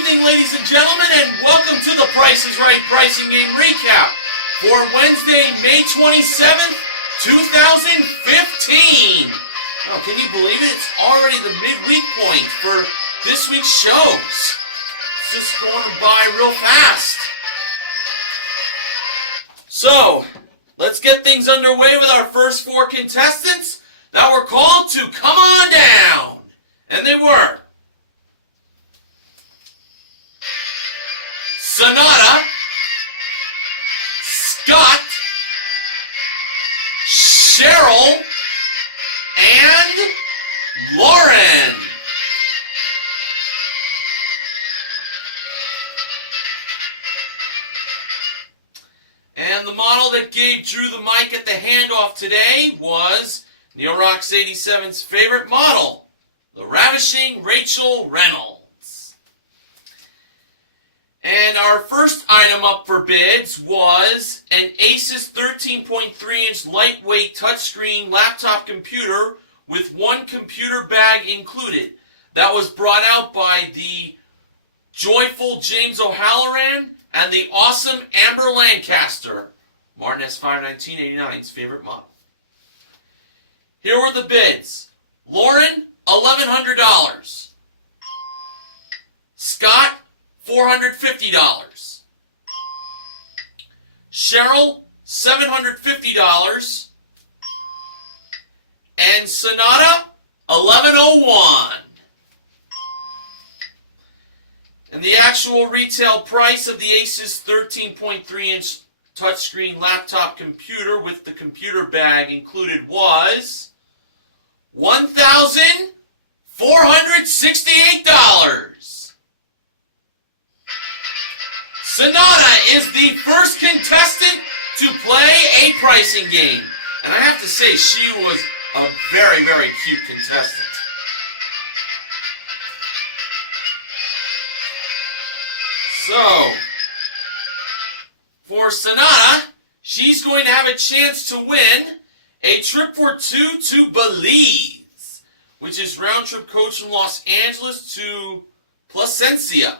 evening, ladies and gentlemen, and welcome to the Price is Right Pricing Game Recap for Wednesday, May 27th, 2015. Oh, can you believe it? It's already the midweek point for this week's shows. It's just going by real fast. So, let's get things underway with our first four contestants that were called to come on down. And they were Sonata, Scott, Cheryl, and Lauren. And the model that gave Drew the mic at the handoff today was Neil Rocks 87's favorite model, the ravishing Rachel Reynolds. And our first item up for bids was an Asus 13.3-inch lightweight touchscreen laptop computer with one computer bag included. That was brought out by the joyful James O'Halloran and the awesome Amber Lancaster, Martin S5 1989's favorite model. Here were the bids. Lauren, $1,100. Scott, $450. Cheryl, $750. And Sonata, $1,101. And the actual retail price of the Asus 13.3-inch touchscreen laptop computer with the computer bag included was $1,468. Sonata is the first contestant to play a pricing game. And I have to say, she was a very, very cute contestant. So, for Sonata, she's going to have a chance to win a trip for two to Belize, which is round-trip coach from Los Angeles to Placencia,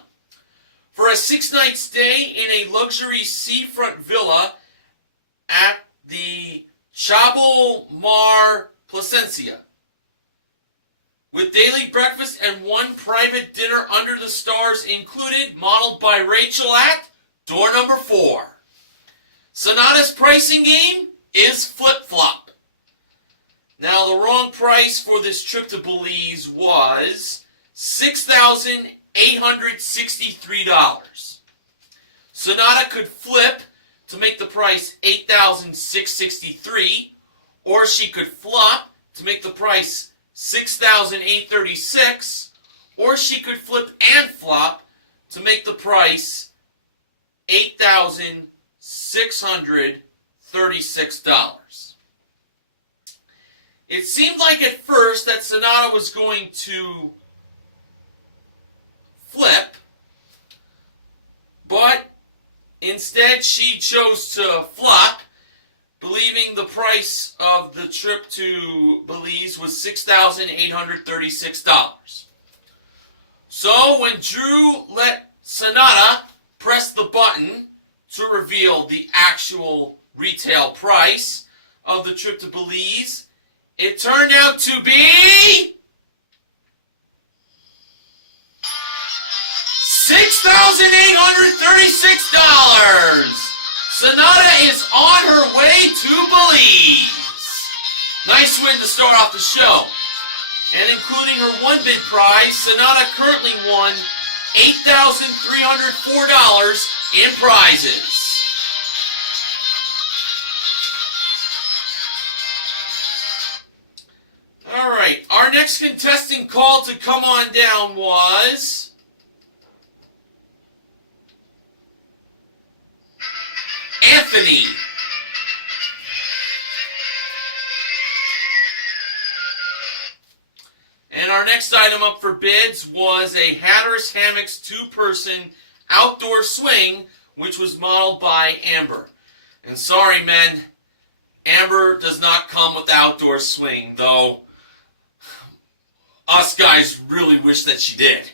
for a 6-night stay in a luxury seafront villa at the Cabo Mar Placencia, with daily breakfast and one private dinner under the stars included, modeled by Rachel at door number 4. Sonata's pricing game is flip-flop. Now, the wrong price for this trip to Belize was $6,863. Sonata could flip to make the price $8,663, or she could flop to make the price $6,836, or she could flip and flop to make the price $8,636. It seemed like at first that Sonata was going to flip, but instead she chose to flop, believing the price of the trip to Belize was $6,836. So when Drew let Sonata press the button to reveal the actual retail price of the trip to Belize, it turned out to be $6,836. Sonata is on her way to Belize. Nice win to start off the show. And including her one bid prize, Sonata currently won $8,304 in prizes. Alright, our next contestant called to come on down was Anthony. And our next item up for bids was a Hatteras Hammocks 2-person outdoor swing, which was modeled by Amber. And sorry, men, Amber does not come with the outdoor swing, though us guys really wish that she did.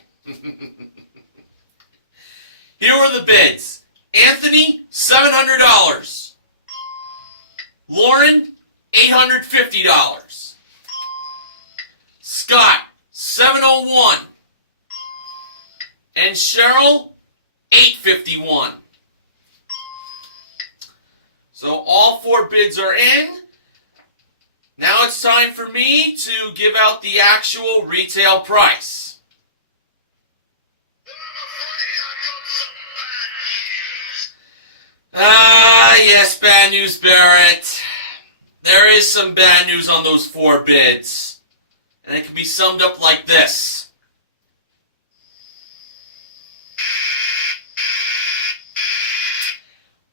Here are the bids. Anthony, $700. Lauren, $850. Scott, $701. And Cheryl, $851. So all 4 bids are in. Now it's time for me to give out the actual retail price. Yes, bad news, Barrett. There is some bad news on those 4 bids. And it can be summed up like this.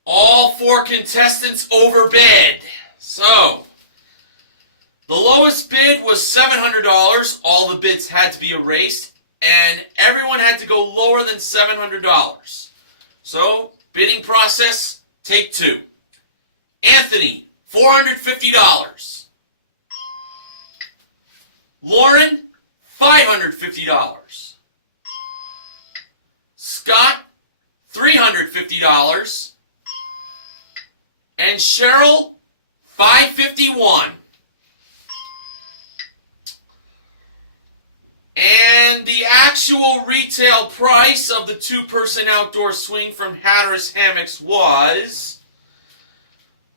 All 4 contestants overbid. So, the lowest bid was $700. All the bids had to be erased. And everyone had to go lower than $700. So, bidding process, take 2. Anthony, $450. Lauren, $550. Scott, $350. And Cheryl, $551. And the actual retail price of the 2-person outdoor swing from Hatteras Hammocks was,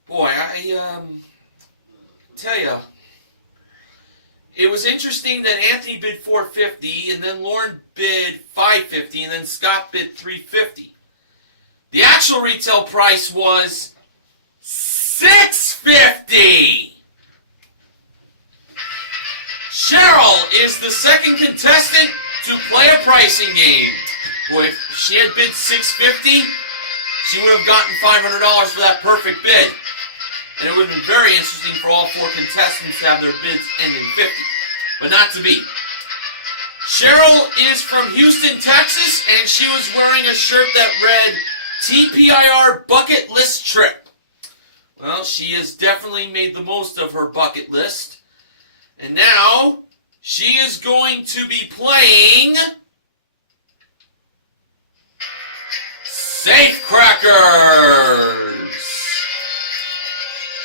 boy, I tell you, it was interesting that Anthony bid $450, and then Lauren bid $550, and then Scott bid $350. The actual retail price was $650. Cheryl is the second contestant to play a pricing game. Boy, if she had bid $650, she would have gotten $500 for that perfect bid. And it would have been very interesting for all 4 contestants to have their bids end in 50. But not to be. Cheryl is from Houston, Texas, and she was wearing a shirt that read TPIR Bucket List Trip. Well, she has definitely made the most of her bucket list. And now, she is going to be playing Safe Crackers.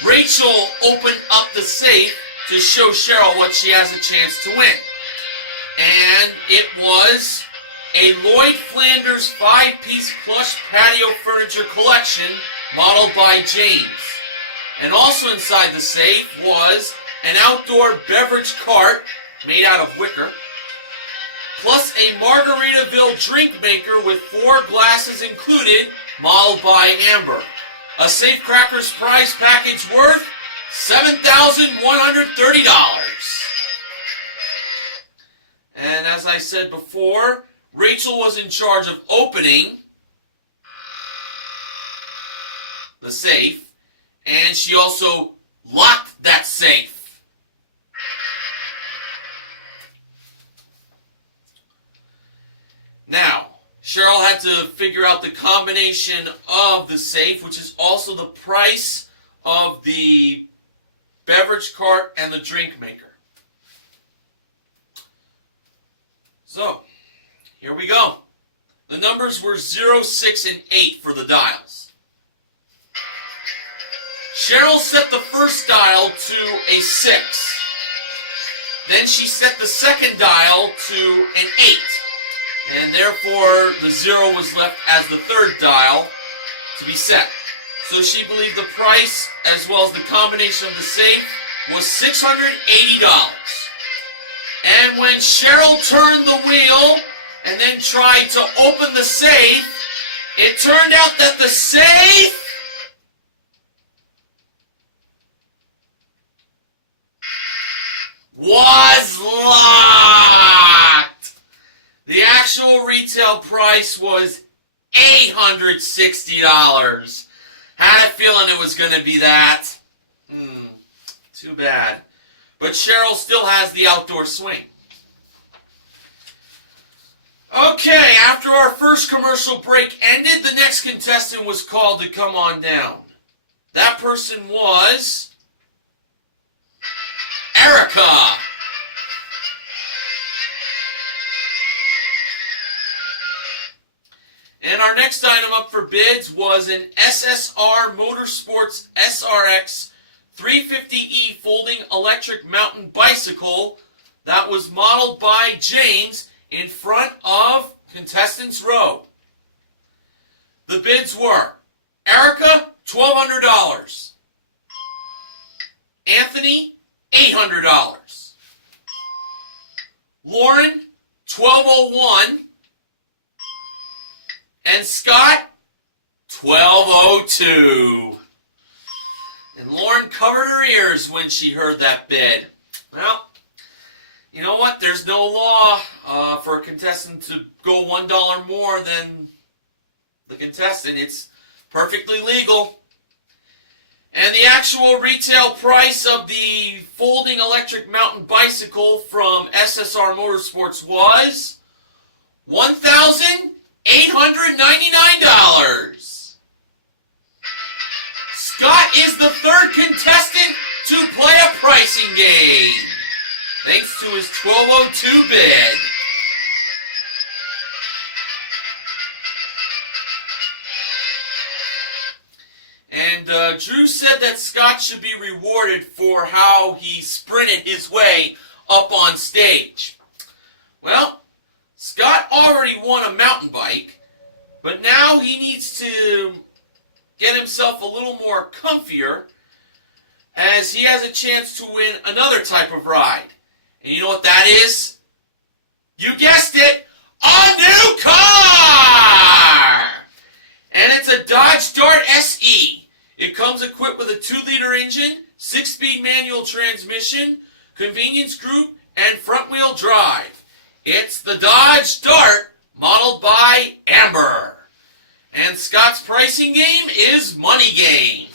Rachel opened up the safe to show Cheryl what she has a chance to win. And it was a Lloyd Flanders 5-piece plush patio furniture collection modeled by James. And also inside the safe was an outdoor beverage cart made out of wicker, plus a Margaritaville drink maker with 4 glasses included, modeled by Amber. A Safe Crackers prize package worth $7,130. And as I said before, Rachel was in charge of opening the safe, and she also locked that safe. Now, Cheryl had to figure out the combination of the safe, which is also the price of the beverage cart and the drink maker. So, here we go. The numbers were 0, 6, and 8 for the dials. Cheryl set the first dial to a 6. Then she set the second dial to an 8. And therefore, the 0 was left as the third dial to be set. So she believed the price, as well as the combination of the safe, was $680. And when Cheryl turned the wheel and then tried to open the safe, it turned out that the safe was locked. The actual retail price was $860. Had a feeling it was going to be that. Too bad. But Cheryl still has the outdoor swing. Okay, after our first commercial break ended, the next contestant was called to come on down. That person was Erica. And our our next item up for bids was an SSR Motorsports SRX 350E folding electric mountain bicycle that was modeled by James in front of Contestants Row. The bids were Erica, $1,200. Anthony, $800. Lauren, $1,201. And Scott, $1,202. And Lauren covered her ears when she heard that bid. Well, you know what? There's no law for a contestant to go $1 more than the contestant. It's perfectly legal. And the actual retail price of the folding electric mountain bicycle from SSR Motorsports was $1,899. Scott is the third contestant to play a pricing game, thanks to his $1,202 bid. And Drew said that Scott should be rewarded for how he sprinted his way up on stage. Well, Scott already won a mountain bike, but now he needs to get himself a little more comfier, as he has a chance to win another type of ride. And you know what that is? You guessed it, a new car! And it's a Dodge Dart SE. It comes equipped with a 2-liter engine, 6-speed manual transmission, convenience group, and front-wheel drive. It's the Dodge Dart, modeled by Amber. And Scott's pricing game is Money Game.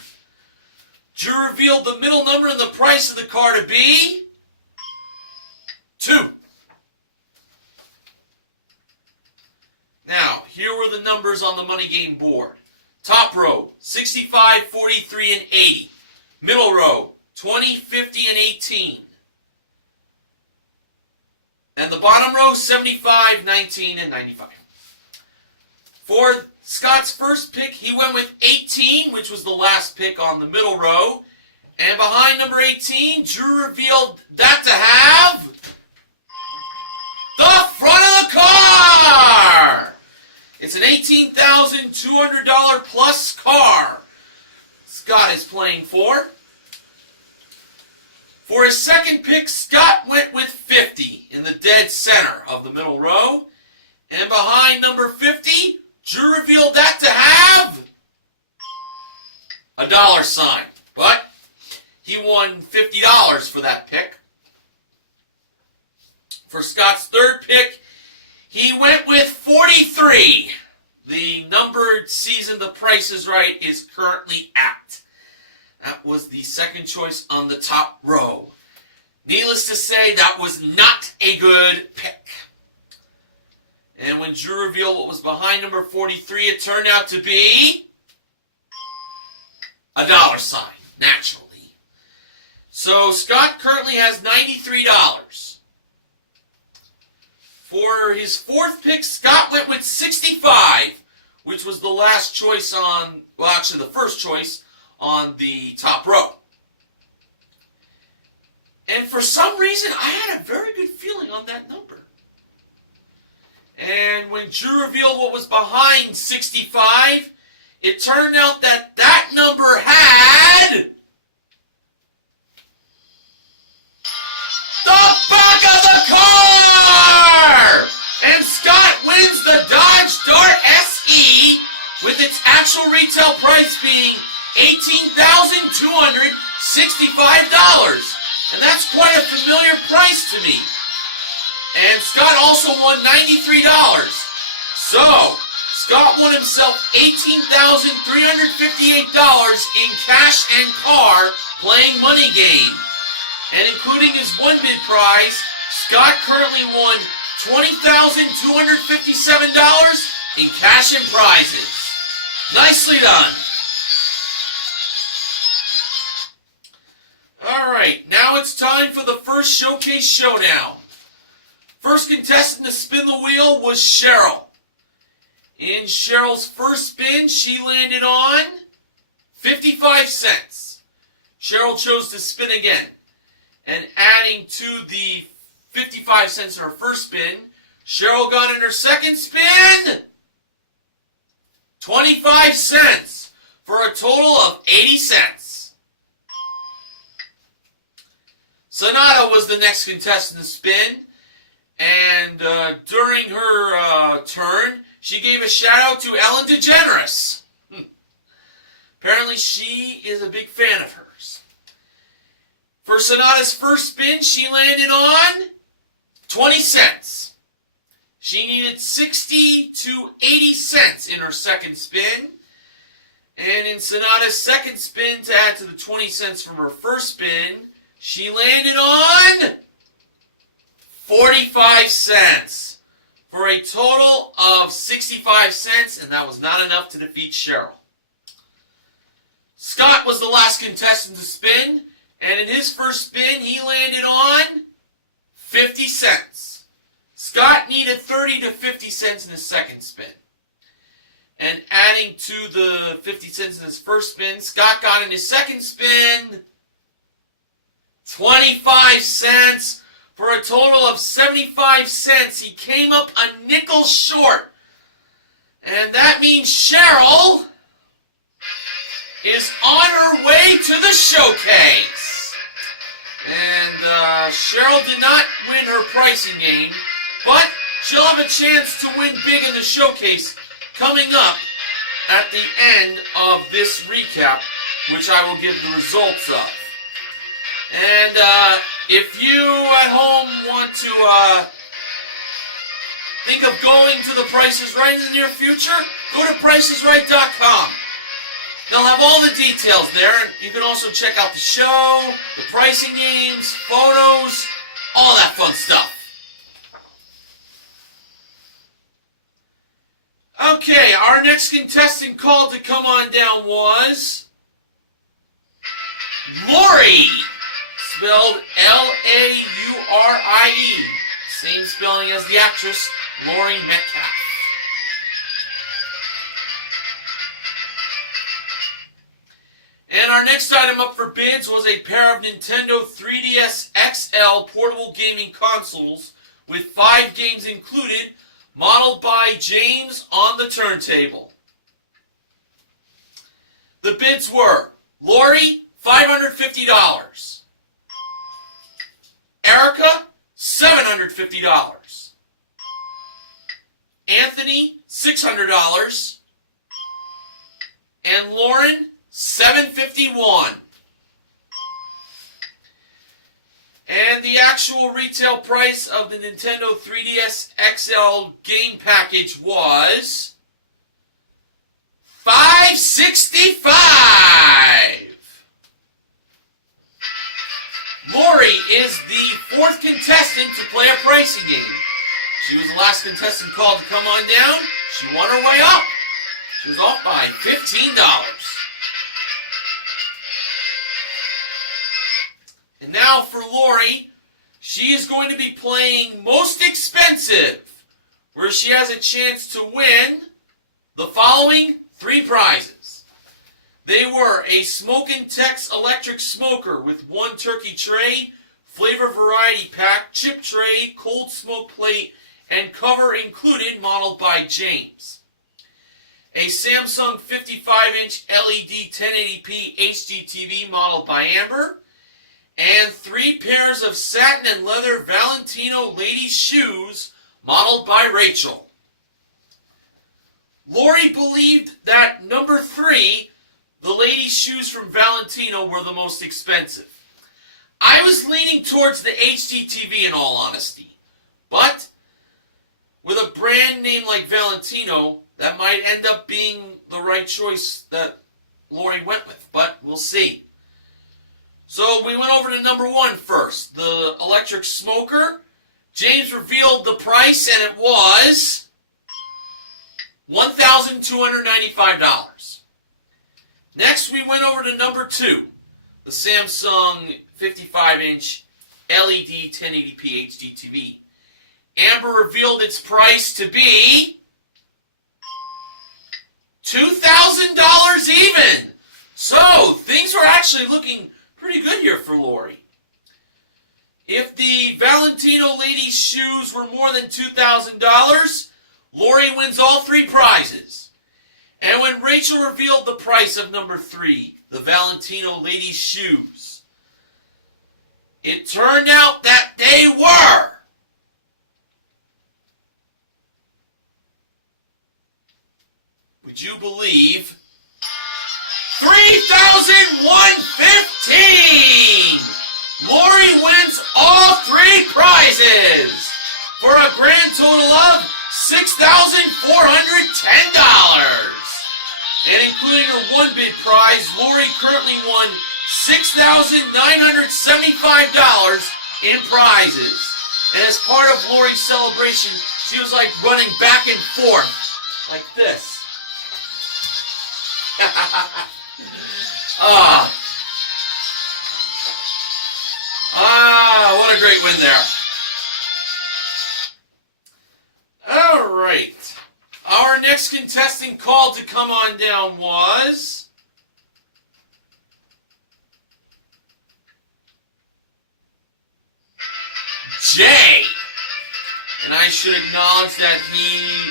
Drew revealed the middle number and the price of the car to be 2. Now, here were the numbers on the Money Game board. Top row, 65, 43, and 80. Middle row, 20, 50, and 18. And the bottom row, 75, 19, and 95. For Scott's first pick, he went with 18, which was the last pick on the middle row. And behind number 18, Drew revealed that to have the front of the car! It's an $18,200 plus car Scott is playing for. For his second pick, Scott went with 50 in the dead center of the middle row. And behind number 50, Drew revealed that to have a dollar sign. But he won $50 for that pick. For Scott's third pick, he went with 43. The numbered season The Price is Right is currently at. That was the second choice on the top row. Needless to say, that was not a good pick. And when Drew revealed what was behind number 43, it turned out to be a dollar sign, naturally. So Scott currently has $93. For his fourth pick, Scott went with 65, which was the last choice on, well, actually the first choice on the top row. And for some reason, I had a very good feeling on that number. And when Drew revealed what was behind 65, it turned out that that number had the back of the car! And Scott wins the Dodge Dart SE with its actual retail price being $18,265. And that's quite a familiar price to me. And Scott also won $93. So, Scott won himself $18,358 in cash and car playing Money Game. And including his one bid prize, Scott currently won $20,257 in cash and prizes. Nicely done. Alright, now it's time for the first showcase showdown. First contestant to spin the wheel was Cheryl. In Cheryl's first spin, she landed on 55 cents. Cheryl chose to spin again. And adding to the 55 cents in her first spin, Cheryl got in her second spin 25 cents for a total of 80 cents. Sonata was the next contestant to spin, and during her turn, she gave a shout out to Ellen DeGeneres. Apparently she is a big fan of hers. For Sonata's first spin, she landed on 20 cents. She needed 60 to 80 cents in her second spin. And in Sonata's second spin, to add to the 20 cents from her first spin, she landed on 45 cents for a total of 65 cents, and that was not enough to defeat Cheryl. Scott was the last contestant to spin, and in his first spin, he landed on 50 cents. Scott needed 30 to 50 cents in his second spin. And adding to the 50 cents in his first spin, Scott got in his second spin 25 cents for a total of 75 cents. He came up a nickel short. And that means Cheryl is on her way to the showcase. And Cheryl did not win her pricing game, but she'll have a chance to win big in the showcase coming up at the end of this recap, which I will give the results of. And if you at home want to think of going to the Price is Right in the near future, go to PricesRight.com. They'll have all the details there. You can also check out the show, the pricing games, photos, all that fun stuff. Okay, our next contestant called to come on down was Lori, spelled Laurie. Same spelling as the actress Laurie Metcalf. And our next item up for bids was a pair of Nintendo 3DS XL portable gaming consoles with 5 games included, modeled by James on the turntable. The bids were Lori, $550. Erica, $750. Anthony, $600. And Lauren, $751. And the actual retail price of the Nintendo 3DS XL game package was $565. Lori is the 4th contestant to play a pricing game. She was the last contestant called to come on down. She won her way up. She was off by $15. And now for Lori, she is going to be playing Most Expensive, where she has a chance to win the following 3 prizes. They were a Smokin' Tex electric smoker with 1 turkey tray, flavor variety pack, chip tray, cold smoke plate, and cover included, modeled by James. A Samsung 55-inch LED 1080p HD TV, modeled by Amber. And 3 pairs of satin and leather Valentino ladies' shoes, modeled by Rachel. Lori believed that number 3, the ladies' shoes from Valentino, were the most expensive. I was leaning towards the HD TV in all honesty. But with a brand name like Valentino, that might end up being the right choice that Lori went with. But we'll see. So we went over to number 1 first, the electric smoker. James revealed the price, and it was $1,295. Next, we went over to number 2, the Samsung 55-inch LED 1080p HD TV. Amber revealed its price to be $2,000 even. So things were actually looking pretty good here for Lori. If the Valentino ladies' shoes were more than $2,000, Lori wins all 3 prizes. And when Rachel revealed the price of number 3, the Valentino ladies' shoes, it turned out that they were would you believe $3,115! Lori wins all 3 prizes for a grand total of $6,410. And including her 1 bid prize, Lori currently won $6,975 in prizes. And as part of Lori's celebration, she was like running back and forth like this. What a great win there. All right. Our next contestant called to come on down was Jay. And I should acknowledge that he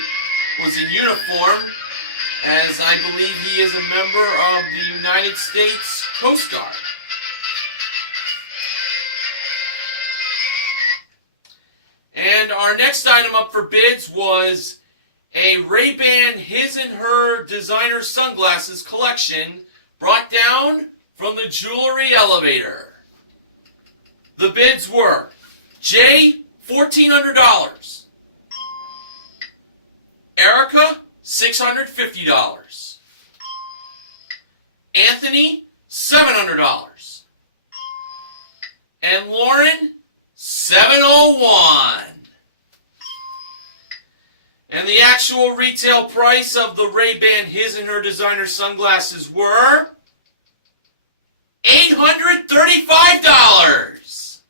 was in uniform, as I believe he is a member of the United States Coast Guard. And our next item up for bids was a Ray-Ban His and Her designer sunglasses collection brought down from the jewelry elevator. The bids were Jay, $1,400. Erica, $650. Anthony, $700. And Lauren, $701. And the actual retail price of the Ray-Ban His and Her designer sunglasses were $835.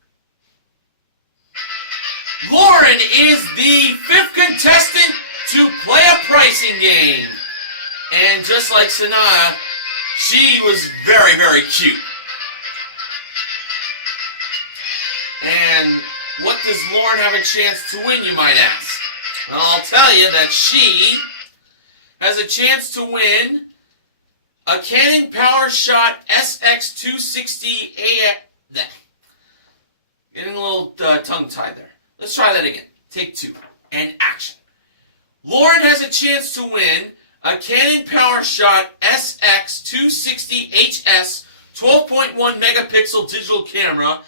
Lauren is the 5th contestant to play a pricing game. And just like Sanaa, she was very, very cute. And what does Lauren have a chance to win, you might ask? Well, I'll tell you that she has a chance to win a Canon PowerShot SX260 Getting a little tongue-tied there. Let's try that again. Take 2. And action. Lauren has a chance to win a Canon PowerShot SX260HS 12.1 megapixel digital camera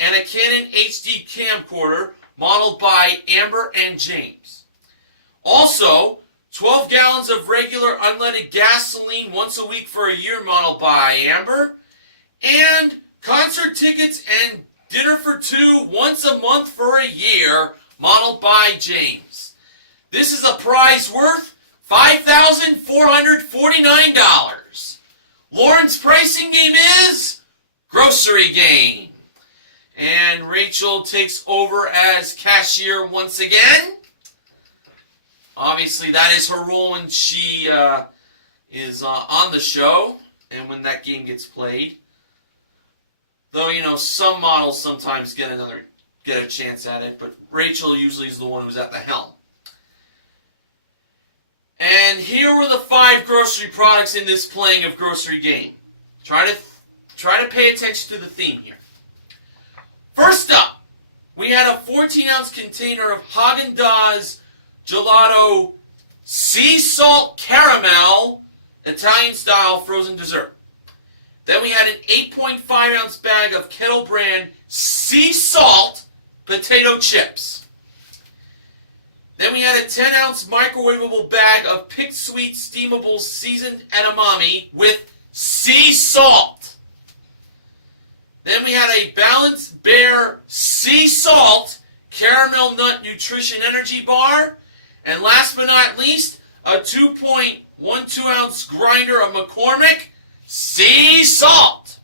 and a Canon HD camcorder modeled by Amber and James. Also, 12 gallons of regular unleaded gasoline once a week for a year modeled by Amber, and concert tickets and dinner for 2 once a month for a year modeled by James. This is a prize worth $5,449. Lauren's pricing game is Grocery Game. And Rachel takes over as cashier once again. Obviously, that is her role when she is on the show and when that game gets played. Though, you know, some models sometimes get a chance at it, but Rachel usually is the one who's at the helm. And here were the 5 grocery products in this playing of Grocery Game. Try to pay attention to the theme here. First up, we had a 14-ounce container of Haagen-Dazs Gelato Sea Salt Caramel Italian-style frozen dessert. Then we had an 8.5-ounce bag of Kettle Brand Sea Salt potato chips. Then we had a 10-ounce microwavable bag of Picked Sweet Steamable Seasoned Edamame with sea salt. Then we had a Balanced Bear Sea Salt Caramel Nut Nutrition Energy Bar. And last but not least, a 2.12-ounce grinder of McCormick Sea Salt.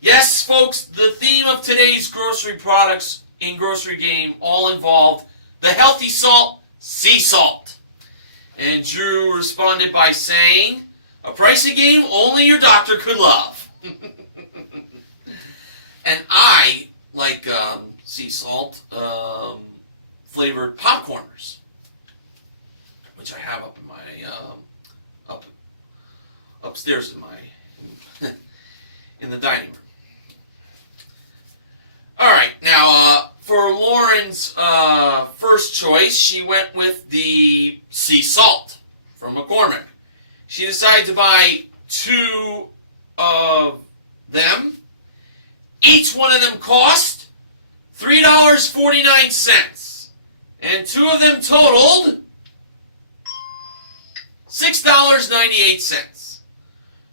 Yes, folks, the theme of today's grocery products in Grocery Game all involved the healthy salt, sea salt. And Drew responded by saying, a pricey game only your doctor could love. And I like sea salt flavored popcorners, which I have up in my upstairs in my in the dining room. All right, now for Lauren's first choice, she went with the sea salt from McCormick. She decided to buy 2 of them. Each one of them cost $3.49, and 2 of them totaled $6.98.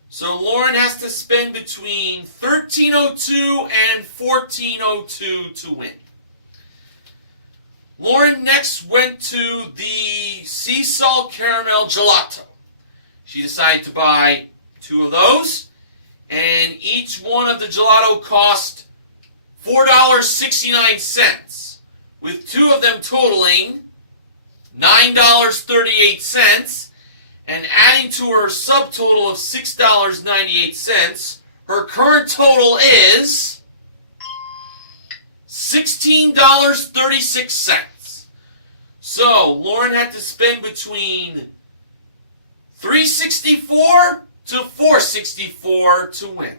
So Lauren has to spend between $13.02 and $14.02 to win. Lauren next went to the sea salt caramel gelato. She decided to buy 2 of those, and each one of the gelato cost $4.69, with 2 of them totaling $9.38, and adding to her subtotal of $6.98, her current total is $16.36. So Lauren had to spend between $3.64 to $4.64 to win.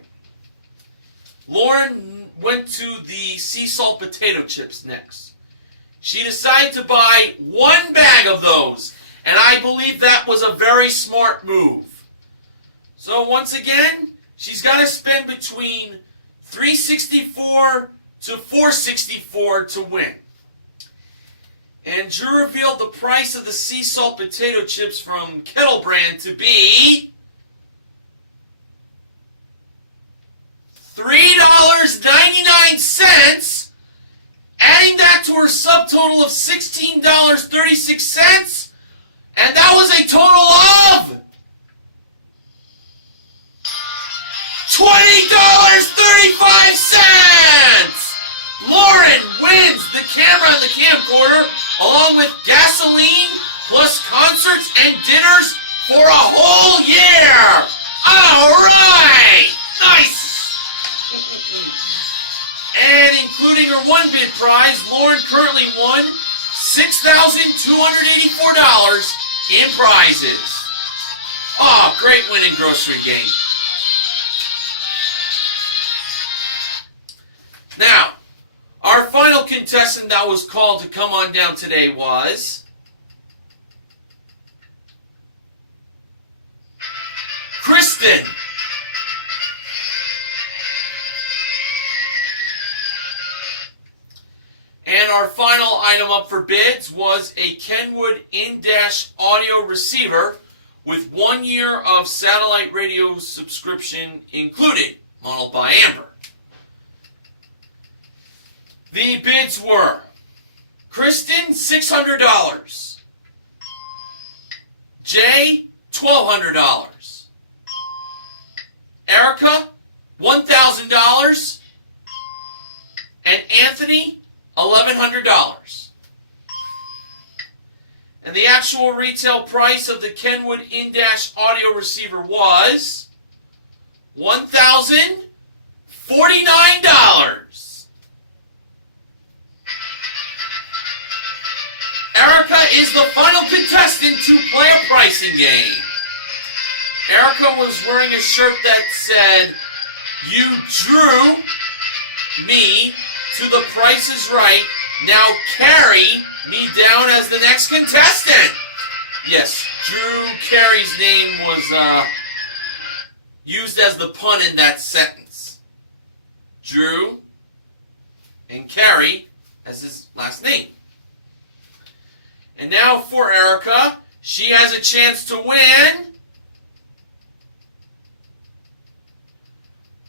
Lauren went to the sea salt potato chips next. She decided to buy 1 bag of those, and I believe that was a very smart move. So once again, she's got to spend between $3.64 to $4.64 to win. And Drew revealed the price of the sea salt potato chips from Kettle Brand to be $3.99, adding that to her subtotal of $16.36, and that was a total of $20.35! Lauren wins the camera and the camcorder, along with gasoline, plus concerts and dinners for a whole year! Alright! Nice! And including her 1 bid prize, Lauren currently won $6,284 in prizes. Oh, great winning grocery game. Now, our final contestant that was called to come on down today was Kristen. And our final item up for bids was a Kenwood in-dash audio receiver with 1 year of satellite radio subscription included, modeled by Amber. The bids were Kristen, $600. Jay, $1,200. Erica, $1,000. And Anthony, $1,100. And the actual retail price of the Kenwood in-dash audio receiver was $1,049. Erica is the final contestant to play a pricing game. Erica was wearing a shirt that said, "You drew me to the Price is Right. Now carry me down as the next contestant." Yes, Drew Carey's name was used as the pun in that sentence. Drew and Carey as his last name. And now for Erica, she has a chance to win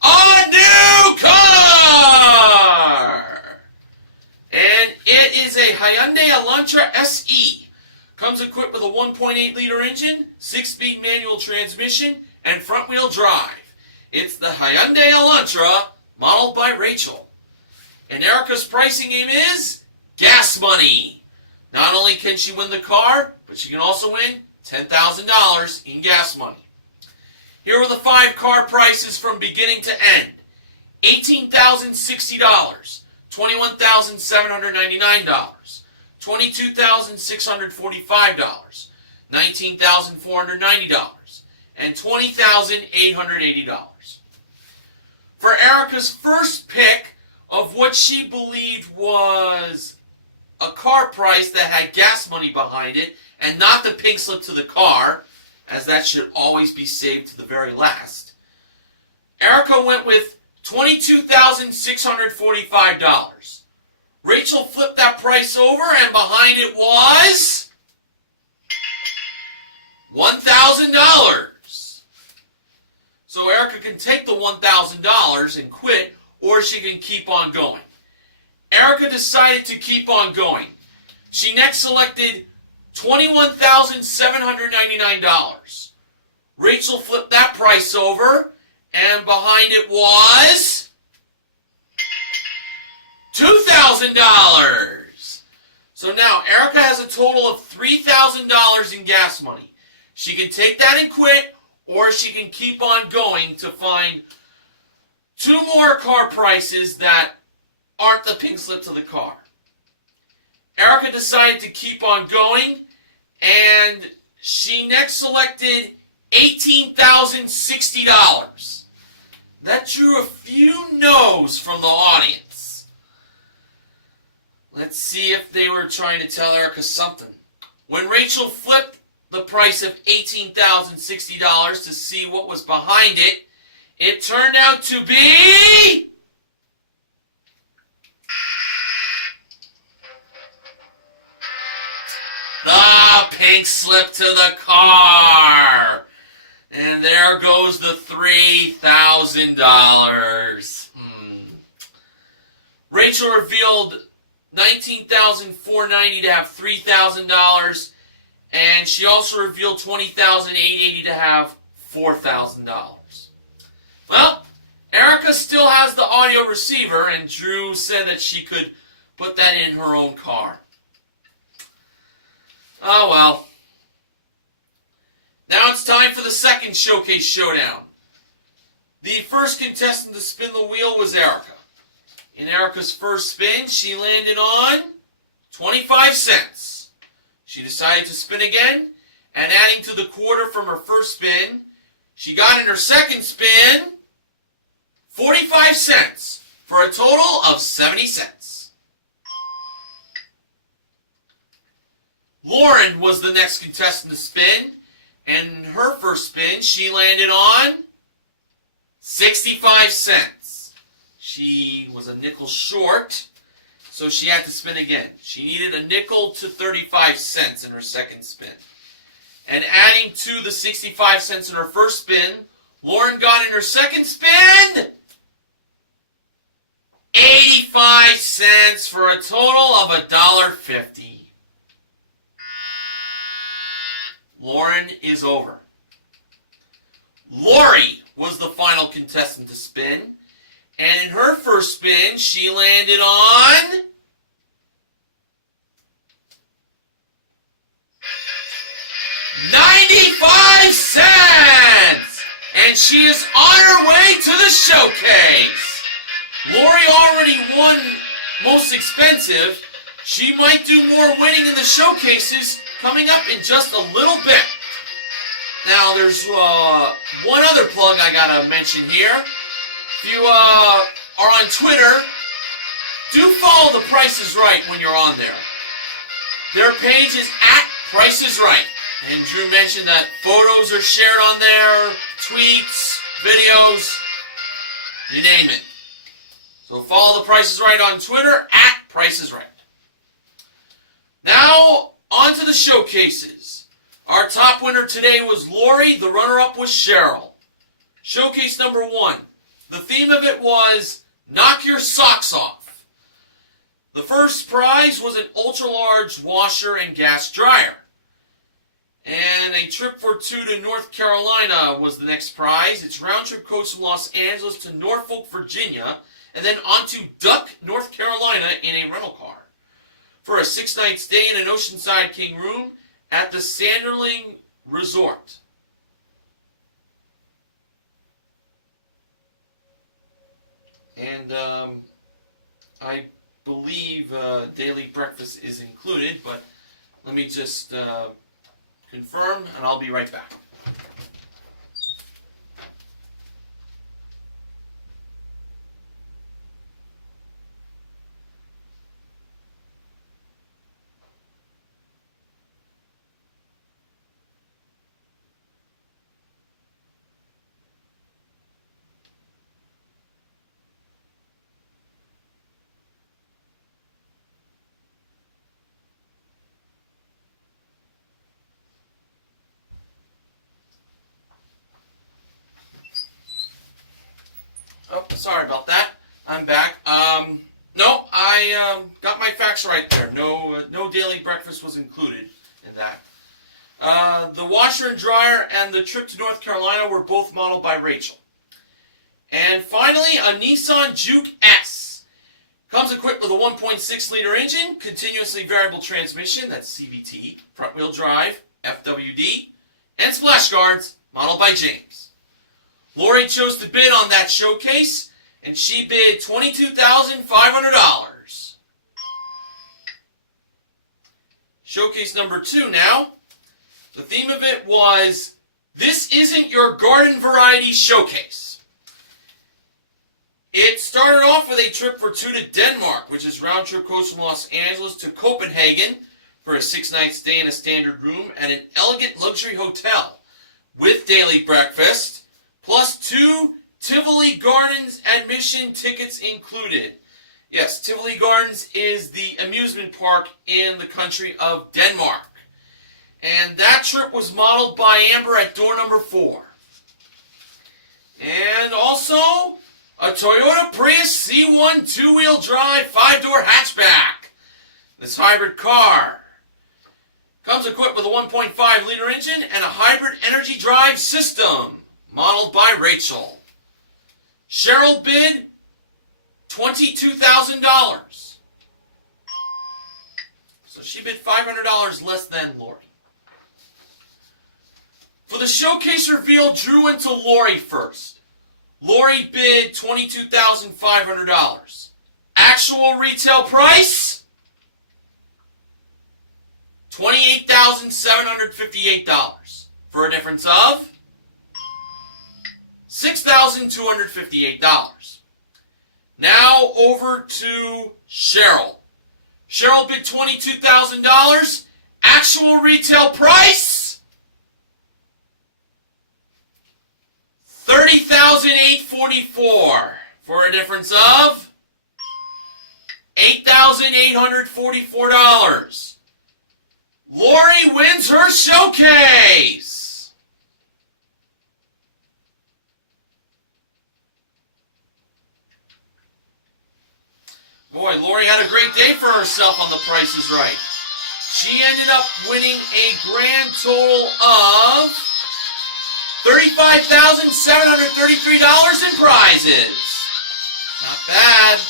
a new car! And it is a Hyundai Elantra SE. Comes equipped with a 1.8 liter engine, 6-speed manual transmission, and front-wheel drive. It's the Hyundai Elantra, modeled by Rachel. And Erica's pricing game is gas money. Not only can she win the car, but she can also win $10,000 in gas money. Here are the 5 car prices from beginning to end. $18,060, $21,799, $22,645, $19,490, and $20,880. For Erica's first pick of what she believed was a car price that had gas money behind it and not the pink slip to the car, as that should always be saved to the very last, Erica went with $22,645. Rachel flipped that price over, and behind it was $1,000. So Erica can take the $1,000 and quit, or she can keep on going. Erica decided to keep on going. She next selected $21,799. Rachel flipped that price over, and behind it was $2,000. So now Erica has a total of $3,000 in gas money. She can take that and quit, or she can keep on going to find 2 more car prices that aren't the pink slip to the car. Erica decided to keep on going, and she next selected $18,060. That drew a few no's from the audience. Let's see if they were trying to tell Erica something. When Rachel flipped the price of $18,060 to see what was behind it, it turned out to be the pink slip to the car. And there goes the $3,000. Rachel revealed $19,490 to have $3,000, and she also revealed $20,880 to have $4,000. Well, Erica still has the audio receiver, and Drew said that she could put that in her own car. Oh well. Now it's time for the second showcase showdown. The first contestant to spin the wheel was Erica. In Erica's first spin, she landed on 25 cents. She decided to spin again, and adding to the quarter from her first spin, she got in her second spin 45 cents for a total of 70 cents. Lauren was the next contestant to spin, and in her first spin, she landed on 65 cents. She was a nickel short, so she had to spin again. She needed a nickel to 35 cents in her second spin. And adding to the 65 cents in her first spin, Lauren got in her second spin 85 cents for a total of $1.50. Lauren is over. Lori was the final contestant to spin, and in her first spin, she landed on 95 cents! And she is on her way to the showcase. Lori already won most expensive. She might do more winning in the showcases coming up in just a little bit. Now, there's one other plug I gotta mention here. If you are on Twitter, do follow The Price is Right when you're on there. Their page is @PriceIsRight. And Drew mentioned that photos are shared on there, tweets, videos, you name it. So follow The Price is Right on Twitter, @PriceIsRight. Now, on to the showcases. Our top winner today was Lori. The runner-up was Cheryl. Showcase number 1. The theme of it was Knock Your Socks Off. The first prize was an ultra-large washer and gas dryer. And a trip for 2 to North Carolina was the next prize. It's round-trip coach from Los Angeles to Norfolk, Virginia, and then on to Duck, North Carolina in a rental car for a 6-night stay in an Oceanside King room at the Sanderling Resort. And I believe daily breakfast is included, but let me just confirm, and I'll be right back. Oh, sorry about that. I'm back. No, I got my facts right there. No daily breakfast was included in that. The washer and dryer and the trip to North Carolina were both modeled by Rachel. And finally, a Nissan Juke S. Comes equipped with a 1.6 liter engine, continuously variable transmission, that's CVT, front wheel drive, FWD, and splash guards, modeled by James. Lori chose to bid on that showcase, and she bid $22,500. Showcase number 2 now. The theme of it was, "This isn't your garden variety showcase." It started off with a trip for 2 to Denmark, which is round trip coach from Los Angeles to Copenhagen for a 6-night stay in a standard room at an elegant luxury hotel with daily breakfast, plus 2 Tivoli Gardens admission tickets included. Yes, Tivoli Gardens is the amusement park in the country of Denmark. And that trip was modeled by Amber at door number 4. And also, a Toyota Prius C1 2-wheel drive 5-door hatchback. This hybrid car comes equipped with a 1.5 liter engine and a hybrid energy drive system, modeled by Rachel. Cheryl bid $22,000. So she bid $500 less than Lori. For the showcase reveal, Drew went to Lori first. Lori bid $22,500. Actual retail price? $28,758. For a difference of $6,258. Now over to Cheryl. Cheryl bid $22,000. Actual retail price? $30,844. For a difference of $8,844. Lori wins her showcase. Boy, Lori had a great day for herself on The Price is Right. She ended up winning a grand total of $35,733 in prizes. Not bad.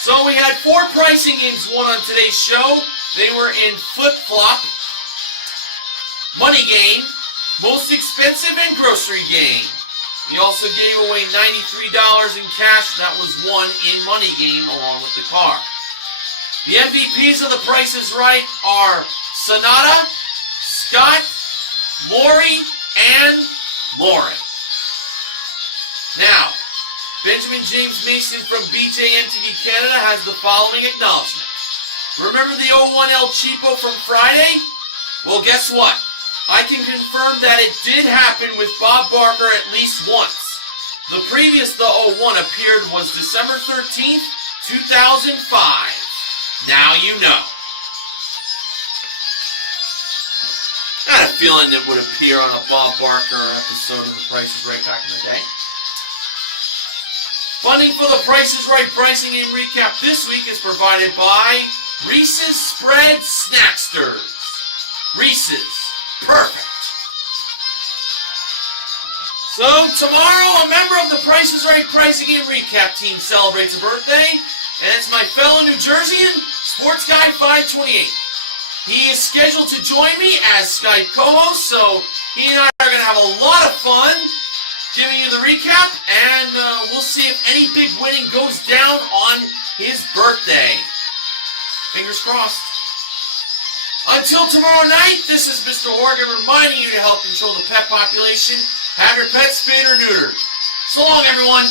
So we had 4 pricing games won on today's show. They were in Flip-Flop, Money Game, Most Expensive, and Grocery Game. We also gave away $93 in cash. That was won in Money Game along with the car. The MVPs of The Price is Right are Sonata, Scott, Lori, and Lauren. Now, Benjamin James Mason from BJMTV Canada has the following acknowledgement. Remember the 01 El Cheapo from Friday? Well, guess what? I can confirm that it did happen with Bob Barker at least once. The previous The 01 appeared was December 13th, 2005. Now you know. I had a feeling it would appear on a Bob Barker episode of The Price is Right back in the day. Funding for The Price is Right pricing game recap this week is provided by Reese's Spread Snacksters. Reese's. Perfect. So tomorrow, a member of The Price is Right pricing game recap team celebrates a birthday, and it's my fellow New Jerseyan, Sports Guy 528. He is scheduled to join me as Skype co-host, so he and I are going to have a lot of fun giving you the recap, and we'll see if any big winning goes down on his birthday. Fingers crossed. Until tomorrow night, this is Mr. Horgan reminding you to help control the pet population. Have your pets spayed or neutered. So long, everyone.